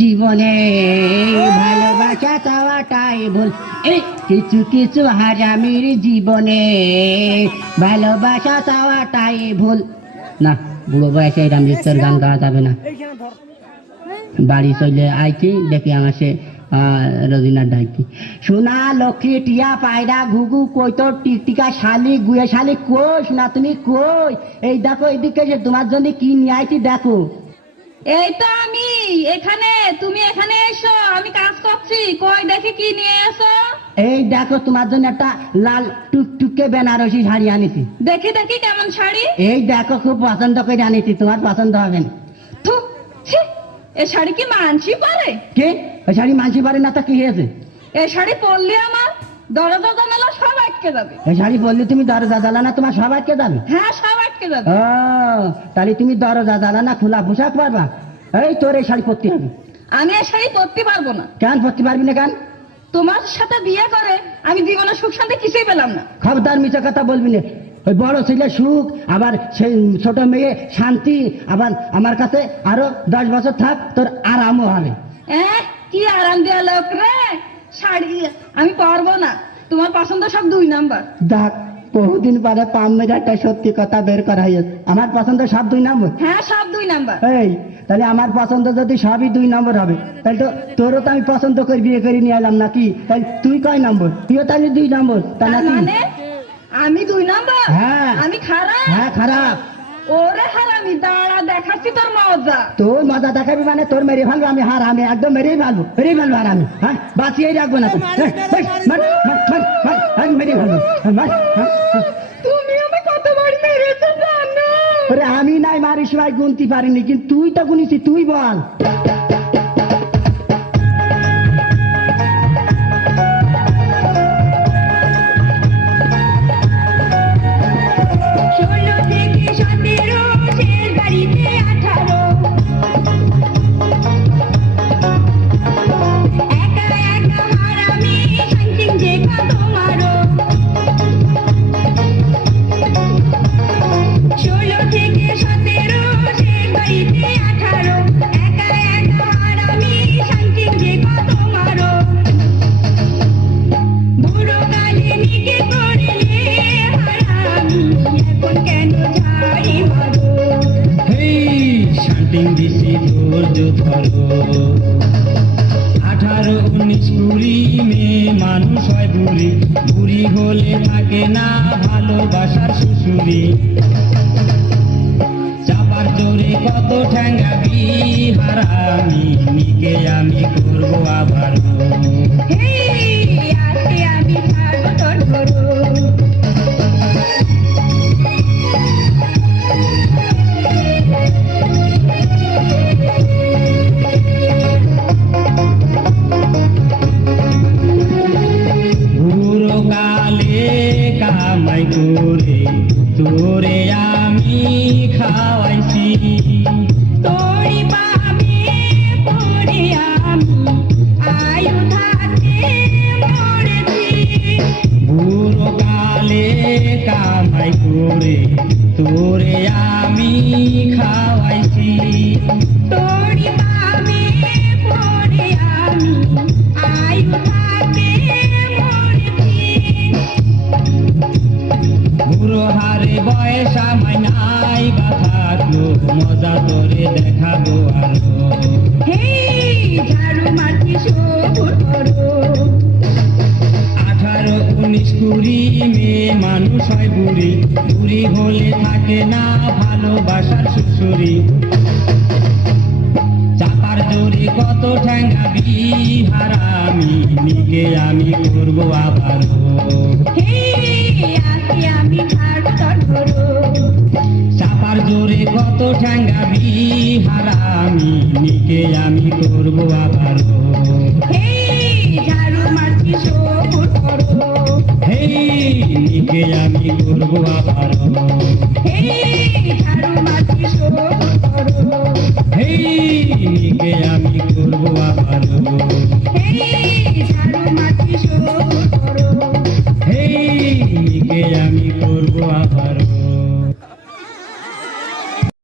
জীবনে ভালোবাসা চাওয়াটাই ভুল, এই কিছু কিছু হারামির জীবনে ভালোবাসা চাওয়াটাই ভুল। না, বুড়ো বয়সে এরম রিক্তর গান গাওয়া যাবে না। বাড়ি চলে আইছি, দেখি আমার সে রবিনাথ ডাকি, সোনা লক্ষ্মী টিয়া পায়রা ঘুঘু কই তোর টিকটিকা শালি গুয়ে শালি কই, সোনা তুমি কই? এই দেখো এইদিকে যে তোমার জন্য কি নিয়ে আইছি দেখো। এই তো আমি এখানে, তুমি এখানে এসো, আমি কাজ করছি। কই দেখি কি নিয়ে এসো। এই দেখো তোমার জন্য একটা লাল টুকটুকে বেনারসি শাড়ি আনিছি। দেখি দেখি কেমন শাড়ি। এই দেখো খুব পছন্দ করে আনিছি, তোমার পছন্দ হবে না। থু, ছি, এ শাড়ি কি মানছি পারে? কে ওই শাড়ি মানছি পারে না? তা কি হয়েছে? এই শাড়ি পরলে আমার দরজা জানালা সব আটকে যাবে। এই শাড়ি বললে তুমি দরজা জ্বালানা তোমার সব আটকে যাবে? হ্যাঁ, সব আটকে যাবে। ও, তাহলে তুমি দরজা জ্বালানা খোলা পোশাক পারবা? এই তোর এই শাড়ি পরতে হবে। আমি এই শাড়ি পরতে পারবো না। কেন পরতে পারবি না কেন? তোমার সাথে বিয়ে করে আমি জীবনে সুখ শান্তি কিছুই পেলাম না। খবরদার মিছে কথা বলবি না। ওই বড় ছেলে সুখ, আবার সেই ছোট মেয়ে শান্তি, আবার আমার কাছে আরো 10 বছর থাক, তোর আরামও হবে। কি আরাম দেওয়া লোক রে। শাড়ি আমি পারবো না, তোমার পছন্দ সব 2 নাম্বার। দেখ, বহুদিন পরে পাম মেরে একটা সত্যি কথা বের করা হয়েছে। আমার পছন্দ সব 2 নম্বর। হ্যাঁ, সব 2 নাম্বার। এই তাহলে আমার পছন্দ যদি সবই 2 নম্বর হবে, তাহলে তো তোরও তো আমি পছন্দ করে বিয়ে করে নিয়ে এলাম নাকি? তাই তুই কয় নম্বর? তুইও তাহলে 2 নম্বর, তা নাকি? মানে আমি 2 নাম্বার? হ্যাঁ। আমি খারাপ? হ্যাঁ, খারাপ। ওরে হারামি, দাঁড়া দেখাচ্ছি তোর মজা। তোর মজা দেখাবি মানে তোর মেরে ফেলবো আমি। হার আমি একদম মেরেই ফেলবো, মেরেই ফেলবো। আর আমি হ্যাঁ বাঁচিয়েই রাখবো না। মেরে ফেলবো। তুমি আমি কতবার মেরেছো জানো? ওরে আমি নাই মারিস ভাই, গুনতে পারিনি, কিন্তু তুই তো গুনিছি, তুই বল। দিছি ধৈর্য ধরো, 18, 19, 20 মেয়ে মানুষ হয় বুড়ি, বুড়ি হলে থাকে না ভালোবাসার শ্বশুরি। চাপার জোরে কত ঠ্যাঙ্গাবি হারামি, নিকে আমি করবো আবার। আমি ছাড়বো তোর ধরো। কামাই করে তোরে আমি খাওয়াইছি, তোরি পাবে পরে আমি আয়ু থাকতে মরেছি। বুড়ো কালে কামাই করে তোরে আমি খাওয়াইছি, তোরি পাবে পরে আমি আয়ু থাকতে মরেছি। বুড়ো হারে বয়স আমায় নাই বা থাকলো, মজা তোরে দেখাবো আরো। ঝাড়ু মাটি সবুর করো। 18, 19, 20 মেয়ে মানুষ হয় বুড়ি, বুড়ি হলে থাকে না ভালোবাসার শ্বশুরি। চাপার জোরে কত ঠ্যাঙ্গাবি হারামি, নিকে আমি করবো আবার। আমি ছাড়বো তোর ধরো। চাপার জোরে কত ঠ্যাঙ্গাবি হারামি, নিকে আমি করবো আবার। ঝাড়ু মাটি সবুর করো। নিকে আমি করবো আবার। ঝাড়ু মাটি সবুর করো। নিকে আমি করবো আবার। ঝাড়ু মাটি সবুর করো। নিকে আমি করবো আবার।